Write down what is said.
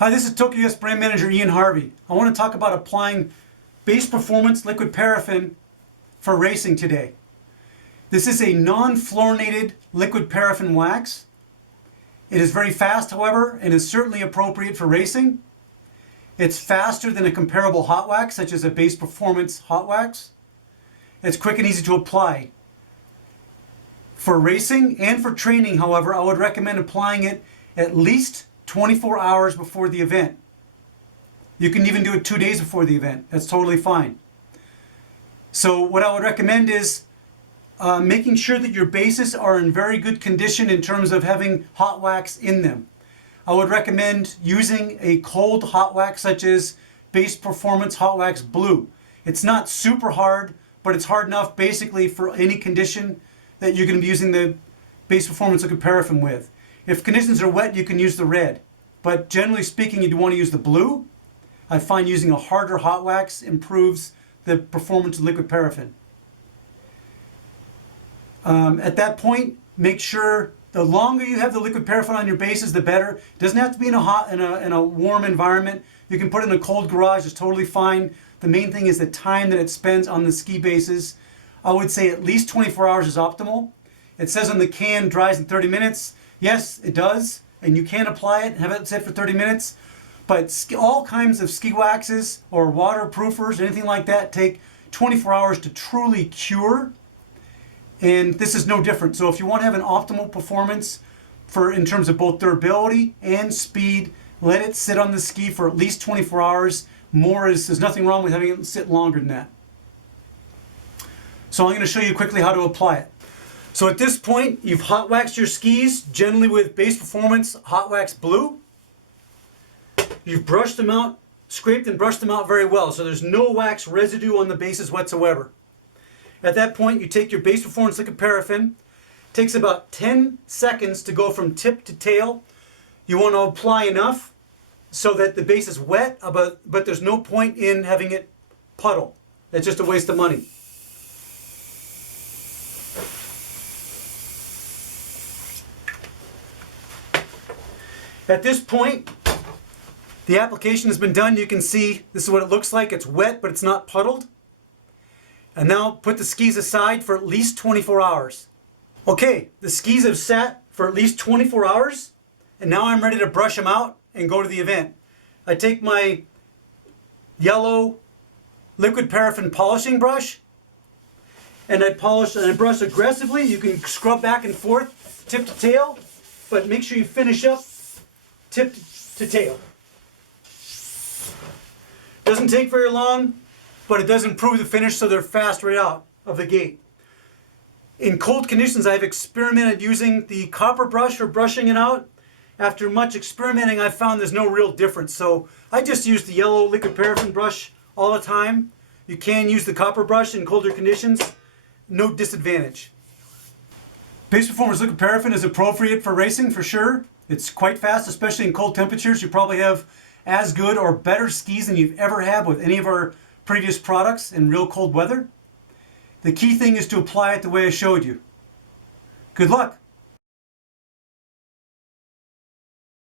Hi, this is Toko US Brand Manager Ian Harvey. I want to talk about applying base performance liquid paraffin for racing today. This is a non-fluorinated liquid paraffin wax. It is very fast, however, and is certainly appropriate for racing. It's faster than a comparable hot wax, such as a base performance hot wax. It's quick and easy to apply. For racing and for training, however, I would recommend applying it at least 24 hours before the event. You can even do it 2 days before the event. That's totally fine. So what I would recommend is making sure that your bases are in very good condition in terms of having hot wax in them. I would recommend using a cold hot wax such as Base Performance Hot Wax Blue. It's not super hard, but it's hard enough basically for any condition that you're going to be using the Base Performance liquid paraffin with. If conditions are wet, you can use the red, but generally speaking, you'd want to use the blue. I find using a harder hot wax improves the performance of liquid paraffin. At that point, make sure the longer you have the liquid paraffin on your bases, the better. It doesn't have to be in a warm environment. You can put it in a cold garage, it's totally fine. The main thing is the time that it spends on the ski bases. I would say at least 24 hours is optimal. It says on the can dries in 30 minutes. Yes, it does, and you can apply it and have it sit for 30 minutes. But all kinds of ski waxes or waterproofers, anything like that, take 24 hours to truly cure. And this is no different. So if you want to have an optimal performance in terms of both durability and speed, let it sit on the ski for at least 24 hours. There's nothing wrong with having it sit longer than that. So I'm going to show you quickly how to apply it. So at this point, you've hot waxed your skis, generally with Base Performance Hot Wax Blue. You've brushed them out, scraped and brushed them out very well, so there's no wax residue on the bases whatsoever. At that point, you take your Base Performance liquid paraffin. It takes about 10 seconds to go from tip to tail. You want to apply enough so that the base is wet, but there's no point in having it puddle. It's just a waste of money. At this point, the application has been done. You can see this is what it looks like. It's wet, but it's not puddled. And now put the skis aside for at least 24 hours. Okay, the skis have sat for at least 24 hours, and now I'm ready to brush them out and go to the event. I take my yellow liquid paraffin polishing brush, and I polish and I brush aggressively. You can scrub back and forth, tip to tail, but make sure you finish up tip to tail. Doesn't take very long, but it does improve the finish so they're fast right out of the gate. In cold conditions, I've experimented using the copper brush for brushing it out. After much experimenting, I found there's no real difference. So I just use the yellow liquid paraffin brush all the time. You can use the copper brush in colder conditions. No disadvantage. Base Performance liquid paraffin is appropriate for racing for sure. It's quite fast, especially in cold temperatures. You probably have as good or better skis than you've ever had with any of our previous products in real cold weather. The key thing is to apply it the way I showed you. Good luck.